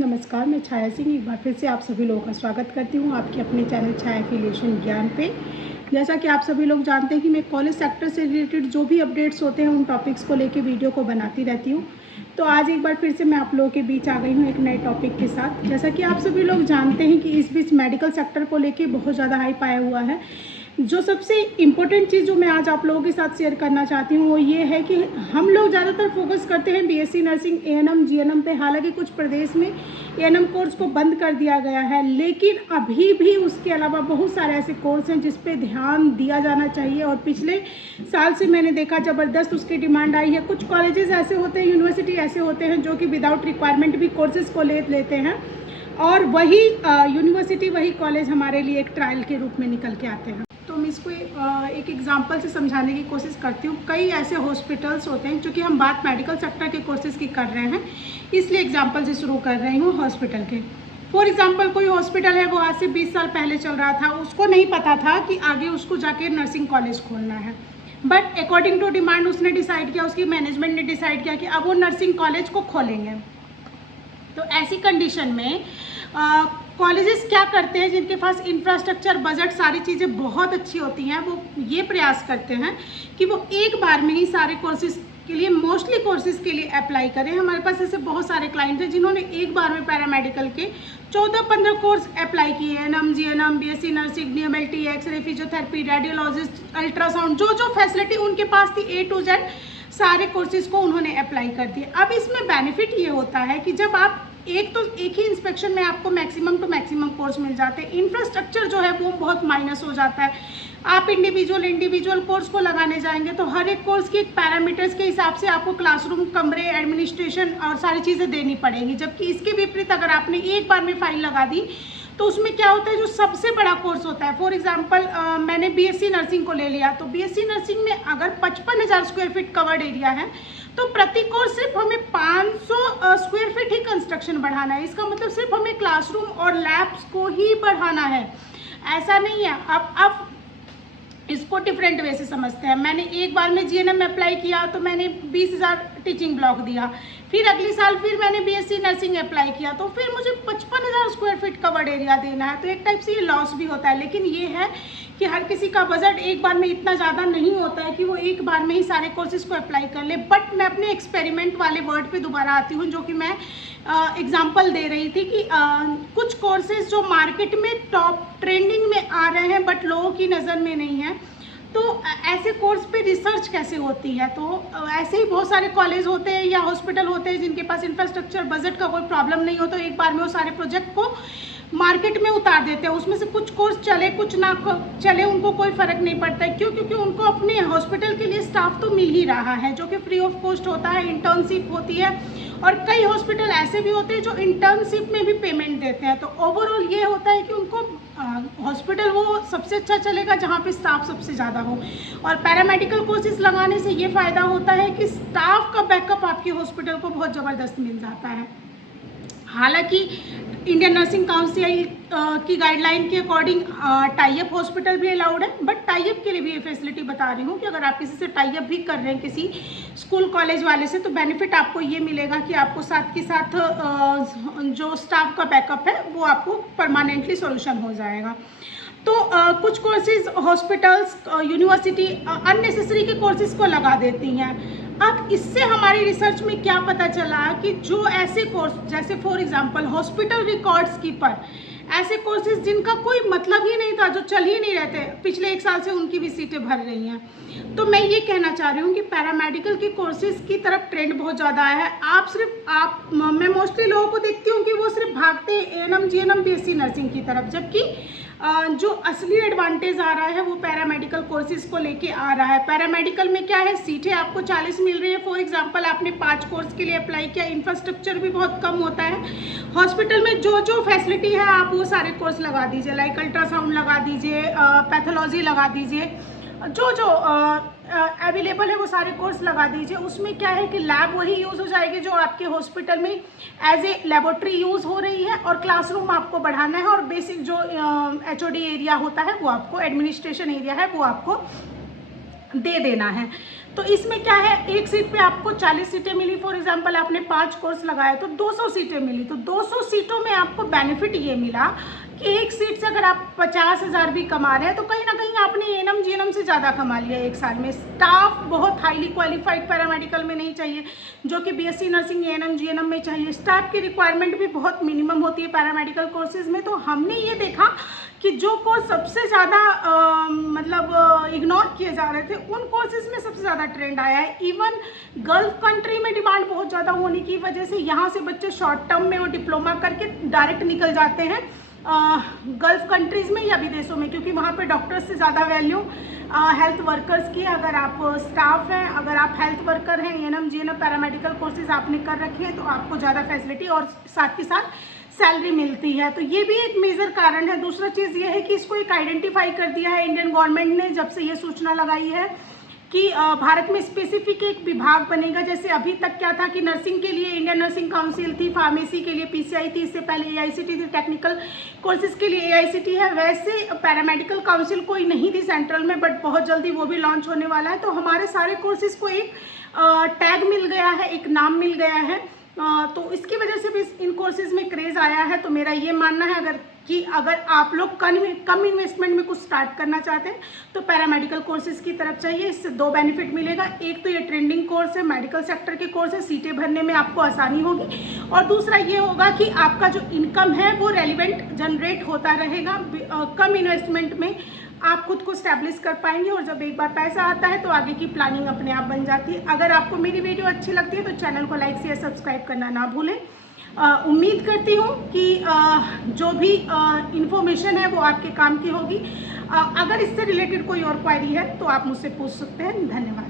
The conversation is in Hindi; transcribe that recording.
नमस्कार, मैं छाया सिंह एक बार फिर से आप सभी लोगों का स्वागत करती हूँ आपके अपने चैनल छाया एफिलिएशन ज्ञान पे। जैसा कि आप सभी लोग जानते हैं कि मैं कॉलेज सेक्टर से रिलेटेड जो भी अपडेट्स होते हैं उन टॉपिक्स को लेके वीडियो को बनाती रहती हूँ। तो आज एक बार फिर से मैं आप लोगों के बीच आ गई हूँ एक नए टॉपिक के साथ। जैसा कि आप सभी लोग जानते हैं कि इस बीच मेडिकल सेक्टर को लेके बहुत ज़्यादा हाइप आया हुआ है। जो सबसे इम्पोर्टेंट चीज़ जो मैं आज आप लोगों के साथ शेयर करना चाहती हूँ वो ये है कि हम लोग ज़्यादातर फोकस करते हैं बीएससी नर्सिंग एएनएम जीएनएम पे। हालांकि कुछ प्रदेश में एएनएम कोर्स को बंद कर दिया गया है, लेकिन अभी भी उसके अलावा बहुत सारे ऐसे कोर्स हैं जिस पे ध्यान दिया जाना चाहिए। और पिछले साल से मैंने देखा ज़बरदस्त उसकी डिमांड आई है। कुछ कॉलेजेस ऐसे होते हैं, यूनिवर्सिटी ऐसे होते हैं जो कि विदाउट रिक्वायरमेंट भी कोर्सेज को ले लेते हैं, और वही यूनिवर्सिटी वही कॉलेज हमारे लिए एक ट्रायल के रूप में निकल के आते हैं। तो मैं इसको एक एग्जांपल से समझाने की कोशिश करती हूँ। कई ऐसे हॉस्पिटल्स होते हैं, क्योंकि हम बात मेडिकल सेक्टर के कोर्सेज़ की कर रहे हैं इसलिए एग्जांपल से शुरू कर रही हूँ हॉस्पिटल के। फॉर एग्जांपल कोई हॉस्पिटल है, वो आज से 20 साल पहले चल रहा था, उसको नहीं पता था कि आगे उसको जाके नर्सिंग कॉलेज खोलना है, बट अकॉर्डिंग टू डिमांड उसने डिसाइड किया, उसकी मैनेजमेंट ने डिसाइड किया कि अब वो नर्सिंग कॉलेज को खोलेंगे। तो ऐसी कंडीशन में कॉलेजेस क्या करते हैं, जिनके पास इंफ्रास्ट्रक्चर, बजट, सारी चीज़ें बहुत अच्छी होती हैं, वो ये प्रयास करते हैं कि वो एक बार में ही सारे कोर्सेज के लिए, मोस्टली कोर्सेज के लिए अप्लाई करें। हमारे पास ऐसे बहुत सारे क्लाइंट हैं जिन्होंने एक बार में पैरामेडिकल के 14-15 कोर्स अप्लाई किए हैं। ANM, GNM, BSc nursing, DMLT, x ray, physiotherapy, radiologist, ultrasound, जो फैसिलिटी उनके पास थी A to Z सारे कोर्सेज को उन्होंने अप्लाई कर दिए। अब इसमें बेनिफिट ये होता है कि जब आप एक ही इंस्पेक्शन में आपको मैक्सिमम टू मैक्सिमम कोर्स मिल जाते हैं, इंफ्रास्ट्रक्चर जो है वो बहुत माइनस हो जाता है। आप इंडिविजुअल कोर्स को लगाने जाएंगे तो हर एक कोर्स की एक पैरामीटर्स के हिसाब से आपको क्लासरूम, कमरे, एडमिनिस्ट्रेशन और सारी चीज़ें देनी पड़ेंगी। जबकि इसके विपरीत अगर आपने एक बार में फाइल लगा दी तो उसमें क्या होता है, जो सबसे बड़ा कोर्स होता है, फॉर एग्जांपल मैंने बीएससी नर्सिंग को ले लिया, तो बीएससी नर्सिंग में अगर 55,000 स्क्वायर फीट कवर्ड एरिया है तो प्रति कोर्स सिर्फ हमें 500 स्क्वायर फीट ही कंस्ट्रक्शन बढ़ाना है। इसका मतलब सिर्फ हमें क्लासरूम और लैब्स को ही बढ़ाना है, ऐसा नहीं है। अब इसको डिफरेंट वे से समझते हैं। मैंने एक बार में जीएनएम में अप्लाई किया तो मैंने 20,000 टीचिंग ब्लॉक दिया, फिर अगली साल फिर मैंने बीएससी नर्सिंग अप्लाई किया तो फिर मुझे 55,000 स्क्वायर फीट कवर्ड एरिया देना है। तो एक टाइप से ये लॉस भी होता है, लेकिन ये है कि हर किसी का बजट एक बार में इतना ज़्यादा नहीं होता है कि वो एक बार में ही सारे कोर्सेज को अप्लाई कर ले। बट मैं अपने एक्सपेरिमेंट वाले वर्ड पे दोबारा आती हूँ, जो कि मैं एग्जांपल दे रही थी कि कुछ कोर्सेज जो मार्केट में टॉप ट्रेंडिंग में आ रहे हैं बट लोगों की नज़र में नहीं है, तो ऐसे कोर्स पे रिसर्च कैसे होती है। तो ऐसे ही बहुत सारे कॉलेज होते हैं या हॉस्पिटल होते हैं जिनके पास इंफ्रास्ट्रक्चर, बजट का कोई प्रॉब्लम नहीं हो, तो एक बार में वो सारे प्रोजेक्ट को मार्केट में उतार देते हैं। उसमें से कुछ कोर्स चले कुछ ना चले, उनको कोई फ़र्क नहीं पड़ता है। क्यों? क्योंकि उनको अपने हॉस्पिटल के लिए स्टाफ तो मिल ही रहा है, जो कि फ्री ऑफ कॉस्ट होता है, इंटर्नशिप होती है, और कई हॉस्पिटल ऐसे भी होते हैं जो इंटर्नशिप में भी पेमेंट देते हैं। तो ओवरऑल ये होता है कि उनको हॉस्पिटल वो सबसे अच्छा चलेगा जहाँ पे स्टाफ सबसे ज़्यादा हो। और पैरामेडिकल कोर्सेज लगाने से ये फ़ायदा होता है कि स्टाफ का बैकअप आपके हॉस्पिटल को बहुत ज़बरदस्त मिल जाता है। हालांकि इंडियन नर्सिंग काउंसिल की गाइडलाइन के अकॉर्डिंग टाइप हॉस्पिटल भी अलाउड है, बट टाइप के लिए भी ये फैसिलिटी बता रही हूँ कि अगर आप किसी से टाइप भी कर रहे हैं, किसी स्कूल कॉलेज वाले से, तो बेनिफिट आपको ये मिलेगा कि आपको साथ के साथ जो स्टाफ का बैकअप है वो आपको परमानेंटली सॉल्यूशन हो जाएगा। तो कुछ कोर्सेज हॉस्पिटल्स, यूनिवर्सिटी अननेसेसरी के कोर्सेज को लगा देती हैं। अब इससे हमारी रिसर्च में क्या पता चला कि जो ऐसे कोर्स, जैसे for example hospital records keeper, ऐसे कोर्सेज जिनका कोई मतलब ही नहीं था, जो चल ही नहीं रहते, पिछले 1 साल से उनकी भी सीटें भर रही हैं। तो मैं ये कहना चाह रही हूँ कि पैरामेडिकल के कोर्सेज की तरफ ट्रेंड बहुत ज़्यादा है। मैं मोस्टली लोगों को देखती हूँ कि वो सिर्फ भागते हैं एएनएम, जीएनएम, बीएससी नर्सिंग की तरफ, जबकि जो असली एडवांटेज आ रहा है वो पैरामेडिकल कोर्सेज को लेके आ रहा है। पैरामेडिकल में क्या है, सीटें आपको 40 मिल रही है। फॉर एग्जांपल आपने 5 कोर्स के लिए अप्लाई किया, इंफ्रास्ट्रक्चर भी बहुत कम होता है। हॉस्पिटल में जो फैसिलिटी है आप वो सारे कोर्स लगा दीजिए, लाइक अल्ट्रासाउंड लगा दीजिए, पैथोलॉजी लगा दीजिए, जो अवेलेबल है वो सारे कोर्स लगा दीजिए। उसमें क्या है कि लैब वही यूज़ हो जाएगी जो आपके हॉस्पिटल में एज ए लेबोरेटरी यूज़ हो रही है, और क्लासरूम आपको बढ़ाना है, और बेसिक जो एचओडी एरिया होता है वो आपको, एडमिनिस्ट्रेशन एरिया है वो आपको दे देना है। तो इसमें क्या है, एक सीट पे आपको 40 सीटें मिली, फॉर एग्जांपल आपने 5 कोर्स लगाए तो 200 सीटें मिली। तो 200 सीटों में आपको बेनिफिट ये मिला कि एक सीट से अगर आप 50,000 भी कमा रहे हैं तो कहीं ना कहीं आपने एएनएम जीएनएम से ज़्यादा कमा लिया एक साल में। स्टाफ बहुत हाईली क्वालिफाइड पैरामेडिकल में नहीं चाहिए, जो कि बीएससी नर्सिंग एएनएम जीएनएम में चाहिए। स्टाफ की रिक्वायरमेंट भी बहुत मिनिमम होती है पैरामेडिकल कोर्सेज में। तो हमने ये देखा कि जो कोर्स सबसे ज़्यादा मतलब इग्नोर किए जा रहे थे, उन कोर्सेज में सबसे ज़्यादा ट्रेंड आया है। इवन गल्फ कंट्री में डिमांड बहुत ज़्यादा होने की वजह से यहाँ से बच्चे शॉर्ट टर्म में वो डिप्लोमा करके डायरेक्ट निकल जाते हैं गल्फ कंट्रीज़ में या विदेशों में, क्योंकि वहाँ पे डॉक्टर्स से ज़्यादा वैल्यू हेल्थ वर्कर्स की। अगर आप स्टाफ हैं, अगर आप हेल्थ वर्कर हैं, एएनएम जीएनएम पैरामेडिकल कोर्सेज आपने कर रखे हैं, तो आपको ज़्यादा फैसिलिटी और साथ के साथ सैलरी मिलती है। तो ये भी एक मेजर कारण है। दूसरा चीज़ ये है कि इसको एक आइडेंटिफाई कर दिया है इंडियन गवर्नमेंट ने, जब से ये सूचना लगाई है कि भारत में स्पेसिफिक एक विभाग बनेगा। जैसे अभी तक क्या था कि नर्सिंग के लिए इंडियन नर्सिंग काउंसिल थी, फार्मेसी के लिए पीसीआई थी, इससे पहले एआईसीटी थी, टेक्निकल कोर्सेज के लिए एआईसीटी है। वैसे पैरामेडिकल काउंसिल कोई नहीं थी सेंट्रल में, बट बहुत जल्दी वो भी लॉन्च होने वाला है। तो हमारे सारे कोर्सेज को एक टैग मिल गया है, एक नाम मिल गया है। तो इसकी वजह से भी इन कोर्सेज में क्रेज़ आया है। तो मेरा ये मानना है अगर आप लोग कम इन्वेस्टमेंट में कुछ स्टार्ट करना चाहते हैं तो पैरामेडिकल कोर्सेज की तरफ चाहिए। इससे 2 बेनिफिट मिलेगा। एक तो ये ट्रेंडिंग कोर्स है, मेडिकल सेक्टर के कोर्स है, सीटें भरने में आपको आसानी होगी। और दूसरा ये होगा कि आपका जो इनकम है वो रेलिवेंट जनरेट होता रहेगा। कम इन्वेस्टमेंट में आप खुद को स्टैब्लिश कर पाएंगे, और जब एक बार पैसा आता है तो आगे की प्लानिंग अपने आप बन जाती है। अगर आपको मेरी वीडियो अच्छी लगती है तो चैनल को लाइक शेयर सब्सक्राइब करना ना भूलें। उम्मीद करती हूँ कि जो भी इन्फॉर्मेशन है वो आपके काम की होगी। अगर इससे रिलेटेड कोई और क्वेरी है तो आप मुझसे पूछ सकते हैं। धन्यवाद।